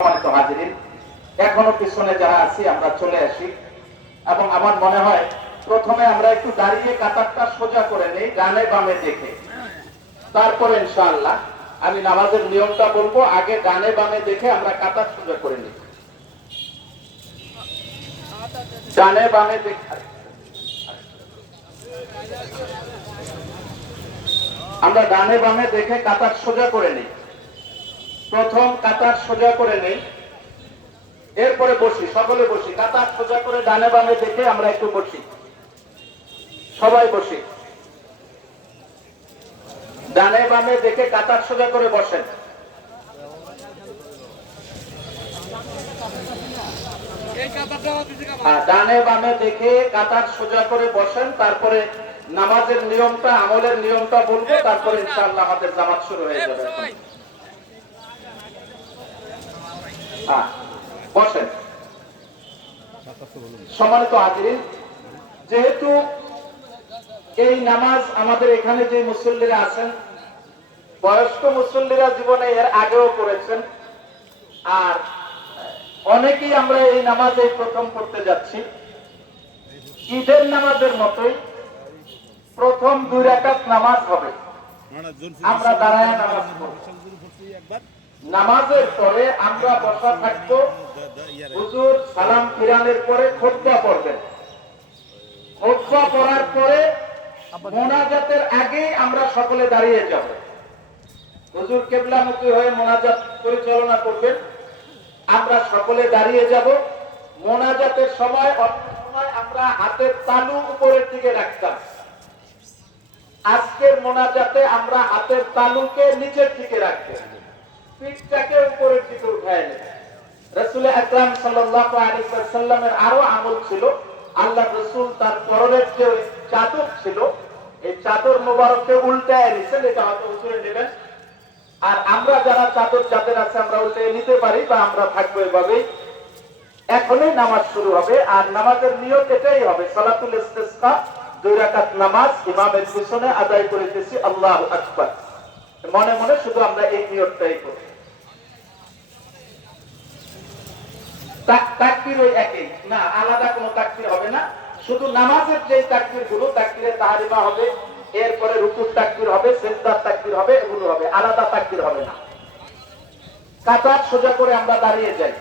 সম্মানিত হাজিরিন, এখনও পিছনে যারা আছি, আমরা চলে আসি। এবং আমার মনে হয় প্রথমে আমরা একটু দাঁড়িয়ে কাতারটা সোজা করে নেই, ডানে বামে দেখে। তারপরে ইনশাআল্লাহ আমি নামাজের নিয়মটা বলব, আগে ডানে বামে দেখে আমরা কাতার সোজা করে নিই। ডানে বামে দেখে আমরা ডানে বামে দেখে কাতার সোজা করে নিই। প্রথম কাতার সোজা করে নেই। এরপরে বসি সকলে বসি। কাতার সোজা করে ডানে বামে দেখে আমরা একটু বসি। সবাই বসি। ডানে বামে দেখে কাতার সোজা করে বসেন। ডানে বামে দেখে কাতার সোজা করে বসেন তারপরে নামাজের নিয়মটা আমলের নিয়মটা বলব তারপরে ইনশাআল্লাহ আমাদের জামাত শুরু হয়ে যাবে হ্যাঁ, বসেন। সম্মানিত হাজিরিন যেহেতু এই নামাজ আমাদের এখানে যে মুসল্লিরা আছেন বয়স্ক মুসল্লিরা জীবনে এর আগেও করেছেন আর অনেকেই আমরা এই নামাজ এই প্রথম করতে যাচ্ছি। ঈদের নামাজের মতোই প্রথম দুই রাকাত নামাজ হবে। আমরা দাঁড়ায় নামাজ পড়ব। নামাজের পরে আমরা বসা থাকব। হুজুর সালাম ফিরানের পরে খোদ্া পড়বেন। খোদ্া পড়ার পরে মোনাজাতের আগে আমরা সকলে দাঁড়িয়ে যাব। হুজুর কেবলামুখী হয়ে মোনাজাত পরিচালনা করবেন। আমরা সকলে দাঁড়িয়ে যাব। মোনাজাতের সময় সময় আমরা হাতের তালু উপরের দিকে রাখতাম। আজকের মোনাজাতে আমরা হাতের তালুকে নিচের দিকে রাখব। পিঠটাকে উপরের দিকে আকরাম আরও আমল ছিল। আল্লাহ রসুল তার যে চাদর ছিল, এই চাদর মোবারককে উল্টায় এটা হয়তো নেবেন। আর আমরা যারা চাদর যাদের আছে, আমরা উল্টে নিতে পারি বা আমরা থাকব এখনই নামাজ শুরু হবে, আর নামাজের নিয়ত এটাই হবে, সালাতুল ইস্তিসকা, দুই রাকাত নামাজ ইমামের পিছনে আদায় করিতেছি, আল্লাহু আকবার। মনে মনে শুধু আমরা এই নিয়তটাই করি। তাকবীর ওই একই। না, আলাদা কোনো তাকবির হবে না। শুধু নামাজের যে তাকবিরগুলো তাকবিরে তাহারিমা হবে, এরপরে রুকুর তাকবির হবে, সেজদার তাকবির হবে, এগুলো হবে। আলাদা তাকবির হবে না। কাতার সোজা করে আমরা দাঁড়িয়ে যাই।